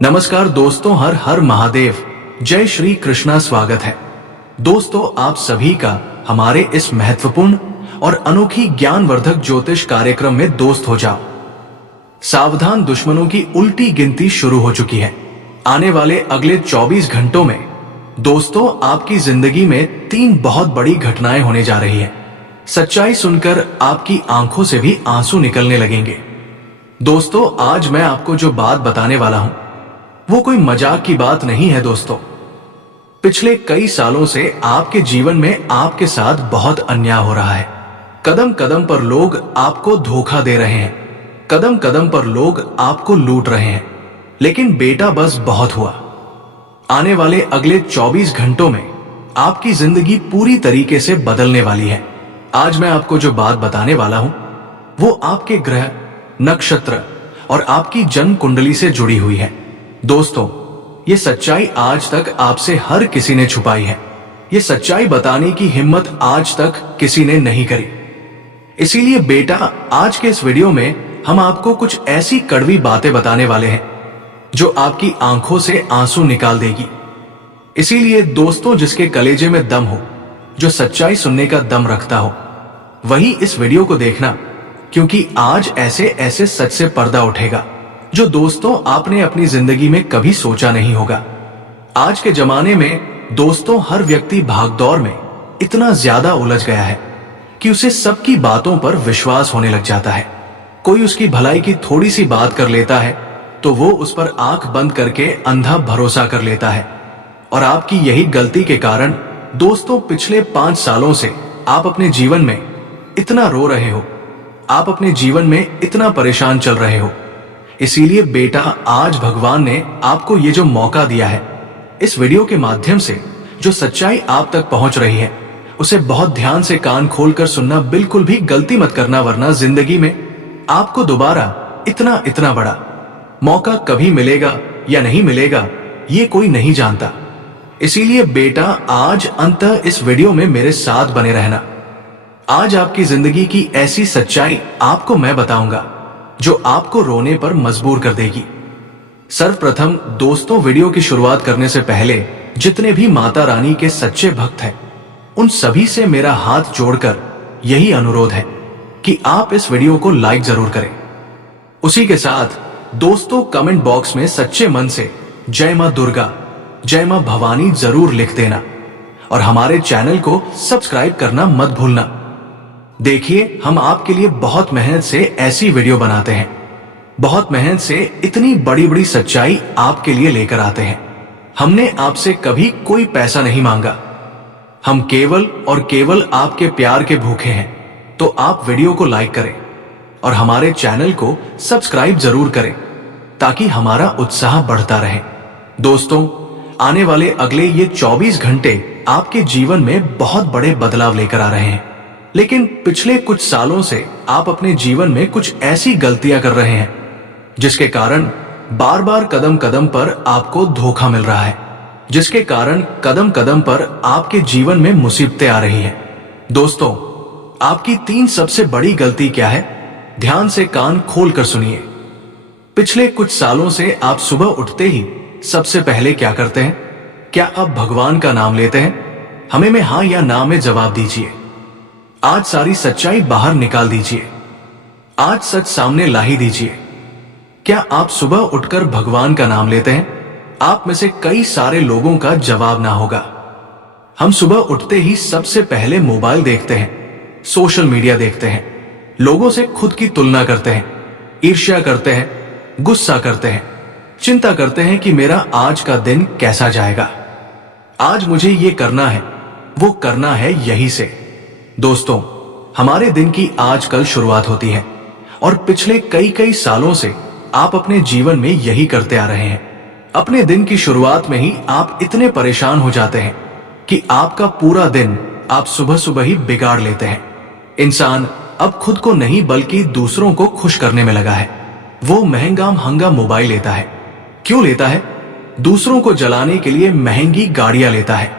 नमस्कार दोस्तों, हर हर महादेव, जय श्री कृष्णा। स्वागत है दोस्तों आप सभी का हमारे इस महत्वपूर्ण और अनोखी ज्ञानवर्धक ज्योतिष कार्यक्रम में। दोस्त हो जाओ सावधान, दुश्मनों की उल्टी गिनती शुरू हो चुकी है। आने वाले अगले 24 घंटों में दोस्तों आपकी जिंदगी में 3 बहुत बड़ी घटनाएं होने जा रही है। सच्चाई सुनकर आपकी आंखों से भी आंसू निकलने लगेंगे। दोस्तों आज मैं आपको जो बात बताने वाला हूं वो कोई मजाक की बात नहीं है। दोस्तों पिछले कई सालों से आपके जीवन में आपके साथ बहुत अन्याय हो रहा है। कदम कदम पर लोग आपको धोखा दे रहे हैं, कदम कदम पर लोग आपको लूट रहे हैं। लेकिन बेटा बस बहुत हुआ। आने वाले अगले 24 घंटों में आपकी जिंदगी पूरी तरीके से बदलने वाली है। आज मैं आपको जो बात बताने वाला हूं वो आपके ग्रह, नक्षत्र और आपकी जन्म कुंडली से जुड़ी हुई है। दोस्तों ये सच्चाई आज तक आपसे हर किसी ने छुपाई है। ये सच्चाई बताने की हिम्मत आज तक किसी ने नहीं करी। इसीलिए बेटा आज के इस वीडियो में हम आपको कुछ ऐसी कड़वी बातें बताने वाले हैं जो आपकी आंखों से आंसू निकाल देगी। इसीलिए दोस्तों जिसके कलेजे में दम हो, जो सच्चाई सुनने का दम रखता हो, वही इस वीडियो को देखना, क्योंकि आज ऐसे ऐसे सच से पर्दा उठेगा जो दोस्तों आपने अपनी जिंदगी में कभी सोचा नहीं होगा। आज के जमाने में दोस्तों हर व्यक्ति भागदौड़ में इतना ज्यादा उलझ गया है कि उसे सबकी बातों पर विश्वास होने लग जाता है। कोई उसकी भलाई की थोड़ी सी बात कर लेता है तो वो उस पर आंख बंद करके अंधा भरोसा कर लेता है। और आपकी यही गलती के कारण दोस्तों पिछले 5 सालों से आप अपने जीवन में इतना रो रहे हो, आप अपने जीवन में इतना परेशान चल रहे हो। इसीलिए बेटा आज भगवान ने आपको ये जो मौका दिया है, इस वीडियो के माध्यम से जो सच्चाई आप तक पहुंच रही है उसे बहुत ध्यान से कान खोलकर सुनना। बिल्कुल भी गलती मत करना, वरना जिंदगी में आपको दोबारा इतना इतना बड़ा मौका कभी मिलेगा या नहीं मिलेगा ये कोई नहीं जानता। इसीलिए बेटा आज अंत इस वीडियो में मेरे साथ बने रहना। आज आपकी जिंदगी की ऐसी सच्चाई आपको मैं बताऊंगा जो आपको रोने पर मजबूर कर देगी। सर्वप्रथम दोस्तों वीडियो की शुरुआत करने से पहले जितने भी माता रानी के सच्चे भक्त हैं उन सभी से मेरा हाथ जोड़कर यही अनुरोध है कि आप इस वीडियो को लाइक जरूर करें। उसी के साथ दोस्तों कमेंट बॉक्स में सच्चे मन से जय मां दुर्गा, जय मां भवानी जरूर लिख देना और हमारे चैनल को सब्सक्राइब करना मत भूलना। देखिए हम आपके लिए बहुत मेहनत से ऐसी वीडियो बनाते हैं, बहुत मेहनत से इतनी बड़ी बड़ी सच्चाई आपके लिए लेकर आते हैं। हमने आपसे कभी कोई पैसा नहीं मांगा, हम केवल और केवल आपके प्यार के भूखे हैं। तो आप वीडियो को लाइक करें और हमारे चैनल को सब्सक्राइब जरूर करें ताकि हमारा उत्साह बढ़ता रहे। दोस्तों आने वाले अगले ये 24 घंटे आपके जीवन में बहुत बड़े बदलाव लेकर आ रहे हैं। लेकिन पिछले कुछ सालों से आप अपने जीवन में कुछ ऐसी गलतियां कर रहे हैं जिसके कारण बार बार कदम कदम पर आपको धोखा मिल रहा है, जिसके कारण कदम कदम पर आपके जीवन में मुसीबतें आ रही हैं। दोस्तों आपकी 3 सबसे बड़ी गलती क्या है, ध्यान से कान खोल कर सुनिए। पिछले कुछ सालों से आप सुबह उठते ही सबसे पहले क्या करते हैं? क्या आप भगवान का नाम लेते हैं? हमें में हाँ या ना में जवाब दीजिए। आज सारी सच्चाई बाहर निकाल दीजिए, आज सच सामने ला ही दीजिए। क्या आप सुबह उठकर भगवान का नाम लेते हैं? आप में से कई सारे लोगों का जवाब ना होगा। हम सुबह उठते ही सबसे पहले मोबाइल देखते हैं, सोशल मीडिया देखते हैं, लोगों से खुद की तुलना करते हैं, ईर्ष्या करते हैं, गुस्सा करते हैं, चिंता करते हैं कि मेरा आज का दिन कैसा जाएगा, आज मुझे ये करना है, वो करना है यही से। दोस्तों हमारे दिन की आजकल शुरुआत होती है और पिछले कई सालों से आप अपने जीवन में यही करते आ रहे हैं। अपने दिन की शुरुआत में ही आप इतने परेशान हो जाते हैं कि आपका पूरा दिन आप सुबह सुबह ही बिगाड़ लेते हैं। इंसान अब खुद को नहीं बल्कि दूसरों को खुश करने में लगा है। वो महंगा महंगा मोबाइल लेता है। क्यों लेता है? दूसरों को जलाने के लिए महंगी गाड़ियां लेता है।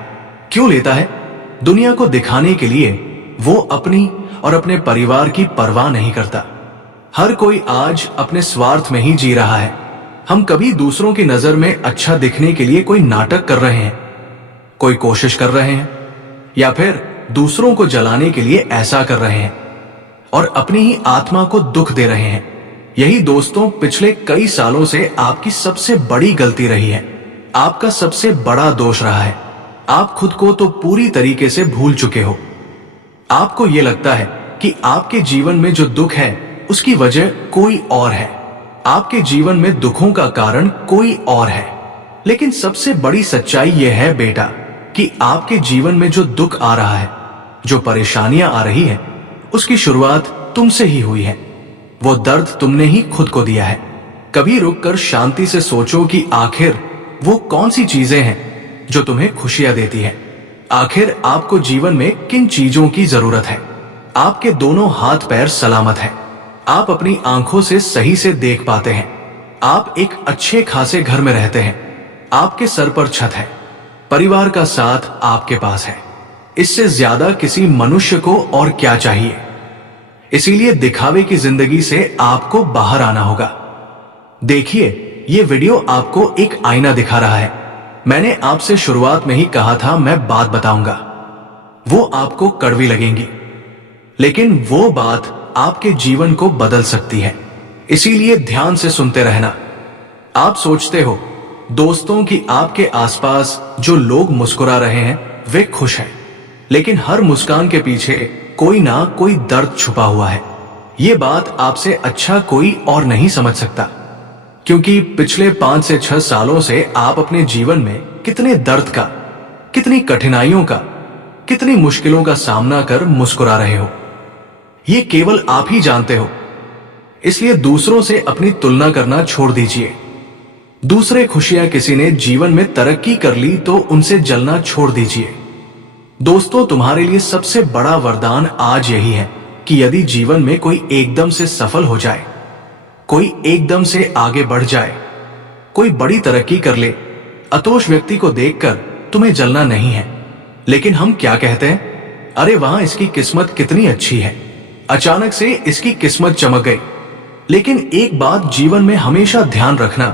क्यों लेता है? दुनिया को दिखाने के लिए। वो अपनी और अपने परिवार की परवाह नहीं करता। हर कोई आज अपने स्वार्थ में ही जी रहा है। हम कभी दूसरों की नजर में अच्छा दिखने के लिए कोई नाटक कर रहे हैं, कोई कोशिश कर रहे हैं, या फिर दूसरों को जलाने के लिए ऐसा कर रहे हैं और अपनी ही आत्मा को दुख दे रहे हैं। यही दोस्तों पिछले कई सालों से आपकी सबसे बड़ी गलती रही है, आपका सबसे बड़ा दोष रहा है। आप खुद को तो पूरी तरीके से भूल चुके हो। आपको यह लगता है कि आपके जीवन में जो दुख है उसकी वजह कोई और है, आपके जीवन में दुखों का कारण कोई और है। लेकिन सबसे बड़ी सच्चाई यह है बेटा कि आपके जीवन में जो दुख आ रहा है, जो परेशानियां आ रही है, उसकी शुरुआत तुमसे ही हुई है। वो दर्द तुमने ही खुद को दिया है। कभी रुककर शांति से सोचो कि आखिर वो कौन सी चीजें हैं जो तुम्हें खुशियां देती है। आखिर आपको जीवन में किन चीजों की जरूरत है। आपके दोनों हाथ पैर सलामत हैं, आप अपनी आंखों से सही से देख पाते हैं, आप एक अच्छे खासे घर में रहते हैं, आपके सर पर छत है, परिवार का साथ आपके पास है। इससे ज्यादा किसी मनुष्य को और क्या चाहिए। इसीलिए दिखावे की जिंदगी से आपको बाहर आना होगा। देखिए, ये वीडियो आपको एक आईना दिखा रहा है। मैंने आपसे शुरुआत में ही कहा था मैं बात बताऊंगा, वो आपको कड़वी लगेंगी, लेकिन वो बात आपके जीवन को बदल सकती है। इसीलिए ध्यान से सुनते रहना। आप सोचते हो दोस्तों कि आपके आसपास जो लोग मुस्कुरा रहे हैं वे खुश हैं, लेकिन हर मुस्कान के पीछे कोई ना कोई दर्द छुपा हुआ है। ये बात आपसे अच्छा कोई और नहीं समझ सकता, क्योंकि पिछले 5 से 6 सालों से आप अपने जीवन में कितने दर्द का, कितनी कठिनाइयों का, कितनी मुश्किलों का सामना कर मुस्कुरा रहे हो, ये केवल आप ही जानते हो। इसलिए दूसरों से अपनी तुलना करना छोड़ दीजिए। दूसरे खुशियां किसी ने जीवन में तरक्की कर ली तो उनसे जलना छोड़ दीजिए। दोस्तों, तुम्हारे लिए सबसे बड़ा वरदान आज यही है कि यदि जीवन में कोई एकदम से सफल हो जाए, कोई एकदम से आगे बढ़ जाए, कोई बड़ी तरक्की कर ले, अतोष व्यक्ति को देखकर तुम्हें जलना नहीं है। लेकिन हम क्या कहते हैं, अरे वहां इसकी किस्मत कितनी अच्छी है, अचानक से इसकी किस्मत चमक गई। लेकिन एक बात जीवन में हमेशा ध्यान रखना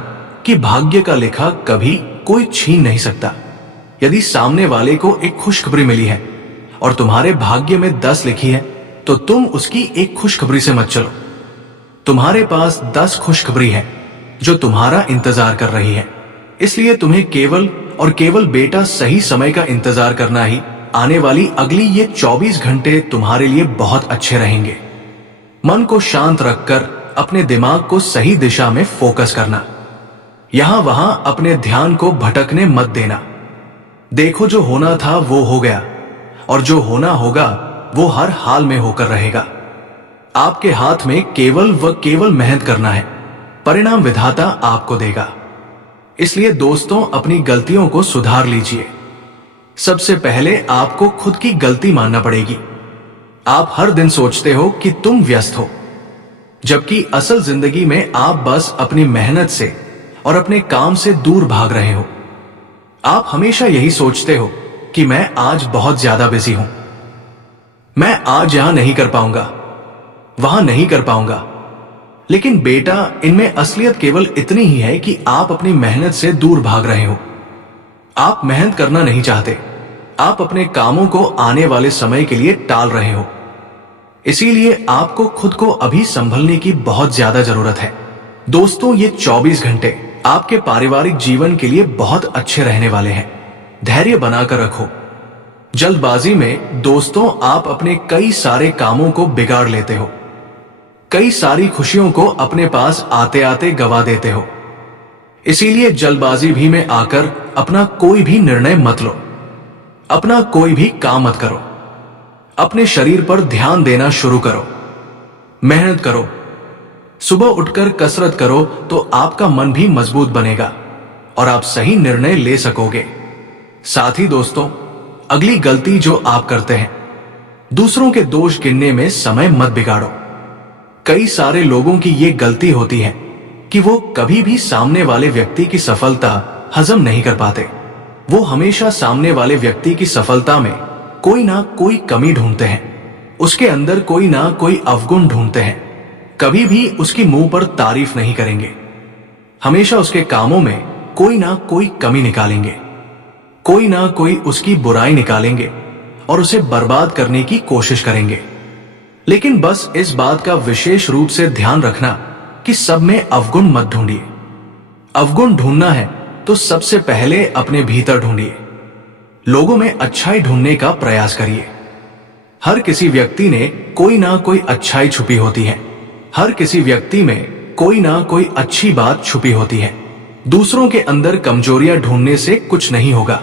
कि भाग्य का लेखा कभी कोई छीन नहीं सकता। यदि सामने वाले को एक खुशखबरी मिली है और तुम्हारे भाग्य में 10 लिखी है, तो तुम उसकी एक खुशखबरी से मत चलो। तुम्हारे पास 10 खुशखबरी है जो तुम्हारा इंतजार कर रही है। इसलिए तुम्हें केवल और केवल बेटा सही समय का इंतजार करना ही आने वाली अगली ये 24 घंटे तुम्हारे लिए बहुत अच्छे रहेंगे। मन को शांत रखकर अपने दिमाग को सही दिशा में फोकस करना। यहां वहां अपने ध्यान को भटकने मत देना। देखो, जो होना था वो हो गया, और जो होना होगा वो हर हाल में होकर रहेगा। आपके हाथ में केवल व केवल मेहनत करना है, परिणाम विधाता आपको देगा। इसलिए दोस्तों, अपनी गलतियों को सुधार लीजिए। सबसे पहले आपको खुद की गलती मानना पड़ेगी। आप हर दिन सोचते हो कि तुम व्यस्त हो, जबकि असल जिंदगी में आप बस अपनी मेहनत से और अपने काम से दूर भाग रहे हो। आप हमेशा यही सोचते हो कि मैं आज बहुत ज्यादा बिजी हूं, मैं आज यहां नहीं कर पाऊंगा, वहां नहीं कर पाऊंगा। लेकिन बेटा, इनमें असलियत केवल इतनी ही है कि आप अपनी मेहनत से दूर भाग रहे हो। आप मेहनत करना नहीं चाहते, आप अपने कामों को आने वाले समय के लिए टाल रहे हो। इसीलिए आपको खुद को अभी संभलने की बहुत ज्यादा जरूरत है। दोस्तों, ये 24 घंटे आपके पारिवारिक जीवन के लिए बहुत अच्छे रहने वाले हैं। धैर्य बनाकर रखो। जल्दबाजी में दोस्तों, आप अपने कई सारे कामों को बिगाड़ लेते हो, कई सारी खुशियों को अपने पास आते आते गवा देते हो। इसीलिए जल्दबाजी भी में आकर अपना कोई भी निर्णय मत लो, अपना कोई भी काम मत करो। अपने शरीर पर ध्यान देना शुरू करो, मेहनत करो। सुबह उठकर कसरत करो तो आपका मन भी मजबूत बनेगा और आप सही निर्णय ले सकोगे। साथ ही दोस्तों, अगली गलती जो आप करते हैं, दूसरों के दोष गिनने में समय मत बिगाड़ो। कई सारे लोगों की ये गलती होती है कि वो कभी भी सामने वाले व्यक्ति की सफलता हजम नहीं कर पाते। वो हमेशा सामने वाले व्यक्ति की सफलता में कोई ना कोई कमी ढूंढते हैं, उसके अंदर कोई ना कोई अवगुण ढूंढते हैं। कभी भी उसकी मुंह पर तारीफ नहीं करेंगे। हमेशा उसके कामों में कोई ना कोई कमी निकालेंगे, कोई ना कोई उसकी बुराई निकालेंगे और उसे बर्बाद करने की कोशिश करेंगे। लेकिन बस इस बात का विशेष रूप से ध्यान रखना कि सब में अवगुण मत ढूंढिए। अवगुण ढूंढना है तो सबसे पहले अपने भीतर ढूंढिए। लोगों में अच्छाई ढूंढने का प्रयास करिए। हर किसी व्यक्ति ने कोई ना कोई अच्छाई छुपी होती है। हर किसी व्यक्ति में कोई ना कोई अच्छी बात छुपी होती है। दूसरों के अंदर कमजोरियां ढूंढने से कुछ नहीं होगा।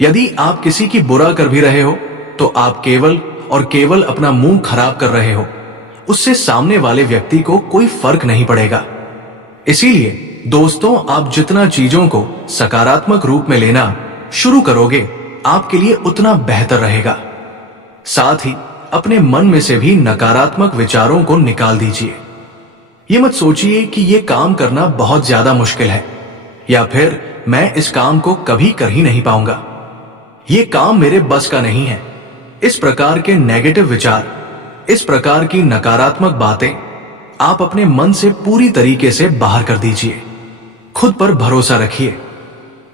यदि आप किसी की बुरा कर भी रहे हो तो आप केवल और केवल अपना मुंह खराब कर रहे हो। उससे सामने वाले व्यक्ति को कोई फर्क नहीं पड़ेगा। इसीलिए दोस्तों, आप जितना चीजों को सकारात्मक रूप में लेना शुरू करोगे, आपके लिए उतना बेहतर रहेगा। साथ ही अपने मन में से भी नकारात्मक विचारों को निकाल दीजिए। ये मत सोचिए कि ये काम करना बहुत ज्यादा मुश्किल है या फिर मैं इस काम को कभी कर ही नहीं पाऊंगा, ये काम मेरे बस का नहीं है। इस प्रकार के नेगेटिव विचार, इस प्रकार की नकारात्मक बातें आप अपने मन से पूरी तरीके से बाहर कर दीजिए। खुद पर भरोसा रखिए,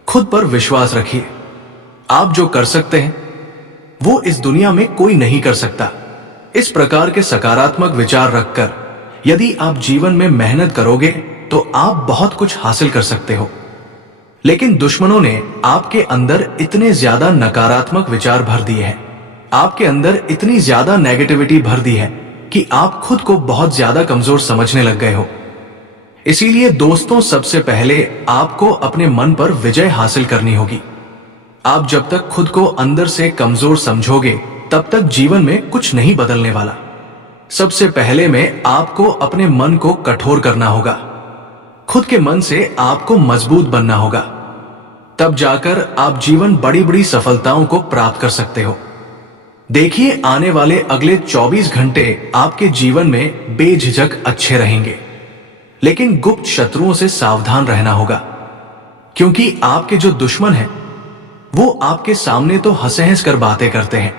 खुद पर विश्वास रखिए। आप जो कर सकते हैं वो इस दुनिया में कोई नहीं कर सकता। इस प्रकार के सकारात्मक विचार रखकर यदि आप जीवन में मेहनत करोगे तो आप बहुत कुछ हासिल कर सकते हो। लेकिन दुश्मनों ने आपके अंदर इतने ज्यादा नकारात्मक विचार भर दिए हैं, आपके अंदर इतनी ज्यादा नेगेटिविटी भर दी है कि आप खुद को बहुत ज्यादा कमजोर समझने लग गए हो। इसीलिए दोस्तों, सबसे पहले आपको अपने मन पर विजय हासिल करनी होगी। आप जब तक खुद को अंदर से कमजोर समझोगे तब तक जीवन में कुछ नहीं बदलने वाला। सबसे पहले में आपको अपने मन को कठोर करना होगा। खुद के मन से आपको मजबूत बनना होगा। तब जाकर आप जीवन बड़ी बड़ी सफलताओं को प्राप्त कर सकते हो। देखिए, आने वाले अगले 24 घंटे आपके जीवन में बेझिझक अच्छे रहेंगे। लेकिन गुप्त शत्रुओं से सावधान रहना होगा, क्योंकि आपके जो दुश्मन हैं वो आपके सामने तो हंस हंस कर बातें करते हैं,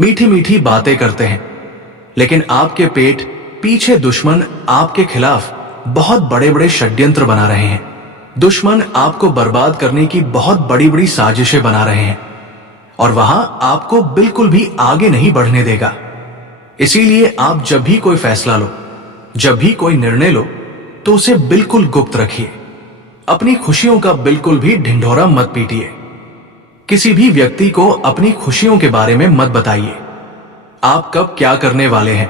मीठी मीठी बातें करते हैं, लेकिन आपके पेट पीछे दुश्मन आपके खिलाफ बहुत बड़े बड़े षड्यंत्र बना रहे हैं। दुश्मन आपको बर्बाद करने की बहुत बड़ी बड़ी साजिशें बना रहे हैं और वहां आपको बिल्कुल भी आगे नहीं बढ़ने देगा। इसीलिए आप जब भी कोई फैसला लो, जब भी कोई निर्णय लो, तो उसे बिल्कुल गुप्त रखिए। अपनी खुशियों का बिल्कुल भी ढिंढोरा मत पीटिए। किसी भी व्यक्ति को अपनी खुशियों के बारे में मत बताइए। आप कब क्या करने वाले हैं,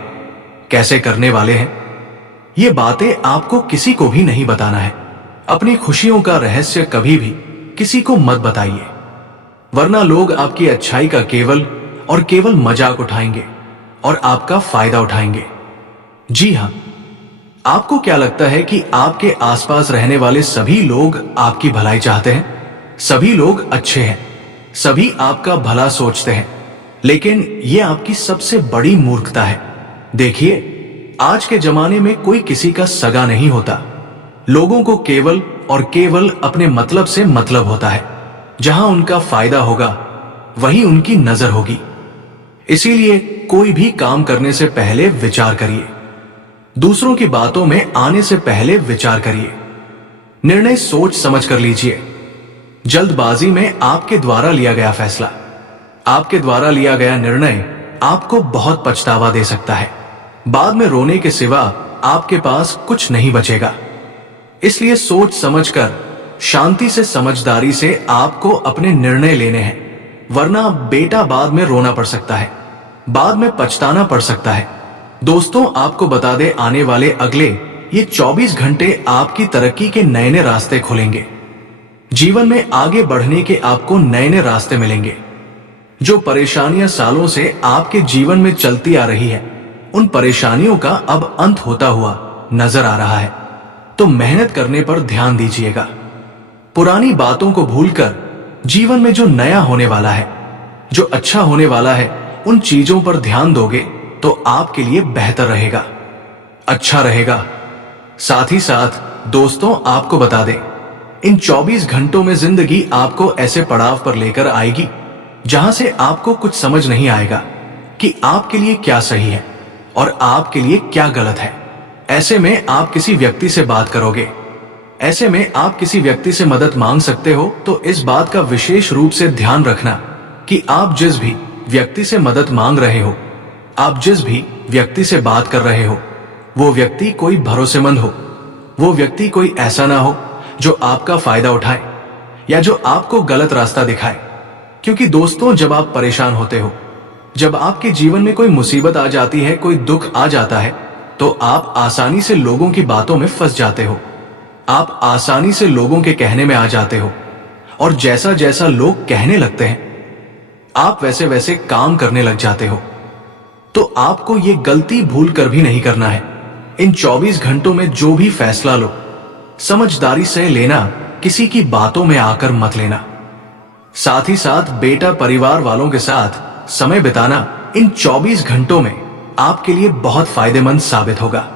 कैसे करने वाले हैं, ये बातें आपको किसी को भी नहीं बताना है। अपनी खुशियों का रहस्य कभी भी किसी को मत बताइए, वरना लोग आपकी अच्छाई का केवल और केवल मजाक उठाएंगे और आपका फायदा उठाएंगे। जी हां, आपको क्या लगता है कि आपके आसपास रहने वाले सभी लोग आपकी भलाई चाहते हैं? सभी लोग अच्छे हैं, सभी आपका भला सोचते हैं, लेकिन यह आपकी सबसे बड़ी मूर्खता है। देखिए, आज के जमाने में कोई किसी का सगा नहीं होता। लोगों को केवल और केवल अपने मतलब से मतलब होता है। जहां उनका फायदा होगा वहीं उनकी नजर होगी। इसीलिए कोई भी काम करने से पहले विचार करिए। दूसरों की बातों में आने से पहले विचार करिए। निर्णय सोच समझ कर लीजिए। जल्दबाजी में आपके द्वारा लिया गया फैसला, आपके द्वारा लिया गया निर्णय आपको बहुत पछतावा दे सकता है। बाद में रोने के सिवा आपके पास कुछ नहीं बचेगा। इसलिए सोच समझकर, शांति से, समझदारी से आपको अपने निर्णय लेने हैं, वरना बेटा बाद में रोना पड़ सकता है, बाद में पछताना पड़ सकता है। दोस्तों, आपको बता दे, आने वाले अगले ये 24 घंटे आपकी तरक्की के नए नए रास्ते खोलेंगे। जीवन में आगे बढ़ने के आपको नए नए रास्ते मिलेंगे। जो परेशानियां सालों से आपके जीवन में चलती आ रही है, उन परेशानियों का अब अंत होता हुआ नजर आ रहा है। तो मेहनत करने पर ध्यान दीजिएगा। पुरानी बातों को भूलकर जीवन में जो नया होने वाला है, जो अच्छा होने वाला है, उन चीजों पर ध्यान दोगे तो आपके लिए बेहतर रहेगा, अच्छा रहेगा। साथ ही साथ दोस्तों, आपको बता दें, इन 24 घंटों में जिंदगी आपको ऐसे पड़ाव पर लेकर आएगी जहां से आपको कुछ समझ नहीं आएगा कि आपके लिए क्या सही है और आपके लिए क्या गलत है। ऐसे में आप किसी व्यक्ति से बात करोगे ऐसे में आप किसी व्यक्ति से मदद मांग सकते हो, तो इस बात का विशेष रूप से ध्यान रखना कि आप जिस भी व्यक्ति से मदद मांग रहे हो, आप जिस भी व्यक्ति से बात कर रहे हो, वो व्यक्ति कोई भरोसेमंद हो, वो व्यक्ति कोई ऐसा ना हो जो आपका फायदा उठाए या जो आपको गलत रास्ता दिखाए। क्योंकि दोस्तों, जब आप परेशान होते हो, जब आपके जीवन में कोई मुसीबत आ जाती है, कोई दुख आ जाता है, तो आप आसानी से लोगों की बातों में फंस जाते हो। आप आसानी से लोगों के कहने में आ जाते हो और जैसा जैसा लोग कहने लगते हैं, आप वैसे वैसे काम करने लग जाते हो। तो आपको ये गलती भूल कर भी नहीं करना है। इन 24 घंटों में जो भी फैसला लो, समझदारी से लेना, किसी की बातों में आकर मत लेना। साथ ही साथ बेटा, परिवार वालों के साथ समय बिताना इन 24 घंटों में आपके लिए बहुत फायदेमंद साबित होगा।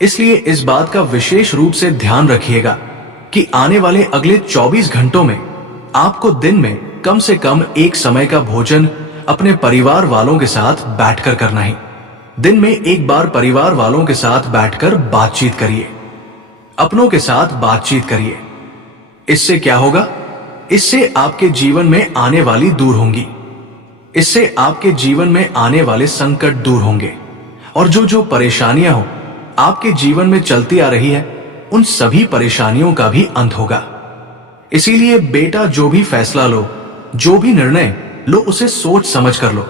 इसलिए इस बात का विशेष रूप से ध्यान रखिएगा कि आने वाले अगले 24 घंटों में आपको दिन में कम से कम एक समय का भोजन अपने परिवार वालों के साथ बैठकर करना ही। दिन में एक बार परिवार वालों के साथ बैठकर बातचीत करिए, अपनों के साथ बातचीत करिए। इससे क्या होगा? इससे आपके जीवन में आने वाली दूर होंगी, इससे आपके जीवन में आने वाले संकट दूर होंगे और जो परेशानियां हो आपके जीवन में चलती आ रही है, उन सभी परेशानियों का भी अंत होगा। इसीलिए बेटा, जो भी फैसला लो, जो भी निर्णय लो, उसे सोच समझ कर लो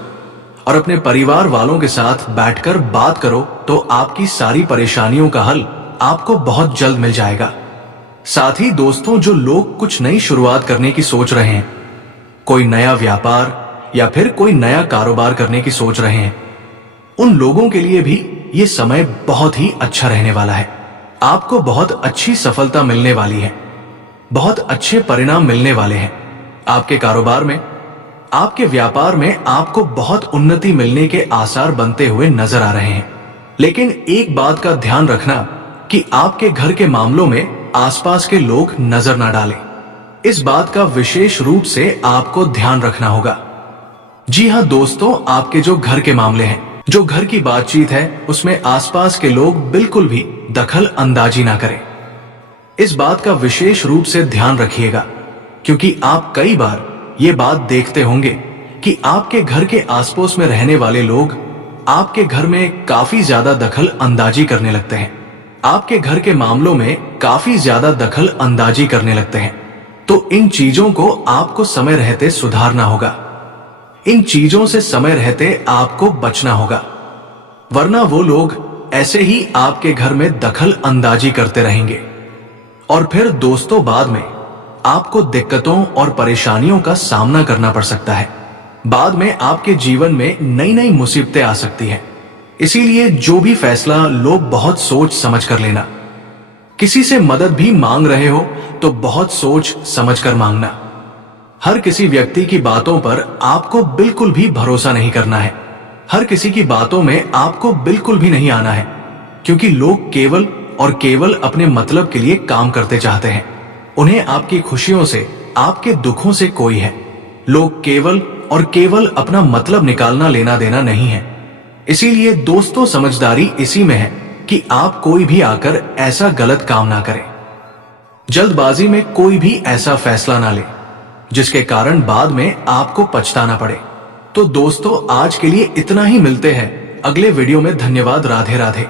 और अपने परिवार वालों के साथ बैठकर बात करो, तो आपकी सारी परेशानियों का हल आपको बहुत जल्द मिल जाएगा। साथ ही दोस्तों, जो लोग कुछ नई शुरुआत करने की सोच रहे हैं, कोई नया व्यापार या फिर कोई नया कारोबार करने की सोच रहे हैं, उन लोगों के लिए भी ये समय बहुत ही अच्छा रहने वाला है। आपको बहुत अच्छी सफलता मिलने वाली है, बहुत अच्छे परिणाम मिलने वाले हैं। आपके कारोबार में, आपके व्यापार में आपको बहुत उन्नति मिलने के आसार बनते हुए नजर आ रहे हैं। लेकिन एक बात का ध्यान रखना कि आपके घर के मामलों में आसपास के लोग नजर ना डालें। इस बात का विशेष रूप से आपको ध्यान रखना होगा। जी हाँ दोस्तों, आपके जो घर के मामले हैं, जो घर की बातचीत है, उसमें आसपास के लोग बिल्कुल भी दखल अंदाजी ना करें। इस बात का विशेष रूप से ध्यान रखिएगा, क्योंकि आप कई बार ये बात देखते होंगे कि आपके घर के आसपास में रहने वाले लोग आपके घर में काफी ज्यादा दखल अंदाजी करने लगते हैं, आपके घर के मामलों में काफी ज्यादा दखल अंदाजी करने लगते हैं। तो इन चीजों को आपको समय रहते सुधारना होगा। इन चीजों से समय रहते आपको बचना होगा, वरना वो लोग ऐसे ही आपके घर में दखल अंदाजी करते रहेंगे और फिर दोस्तों, बाद में आपको दिक्कतों और परेशानियों का सामना करना पड़ सकता है। बाद में आपके जीवन में नई नई मुसीबतें आ सकती हैं। इसीलिए जो भी फैसला लो, बहुत सोच समझ कर लेना। किसी से मदद भी मांग रहे हो तो बहुत सोच समझ कर मांगना। हर किसी व्यक्ति की बातों पर आपको बिल्कुल भी भरोसा नहीं करना है। हर किसी की बातों में आपको बिल्कुल भी नहीं आना है, क्योंकि लोग केवल और केवल अपने मतलब के लिए काम करते चाहते हैं। उन्हें आपकी खुशियों से, आपके दुखों से कोई है। लोग केवल और केवल अपना मतलब निकालना लेना देना नहीं है। इसीलिए दोस्तों, समझदारी इसी में है कि आप कोई भी आकर ऐसा गलत काम ना करें। जल्दबाजी में कोई भी ऐसा फैसला ना ले जिसके कारण बाद में आपको पछताना पड़े। तो दोस्तों, आज के लिए इतना ही। मिलते हैं अगले वीडियो में। धन्यवाद। राधे राधे।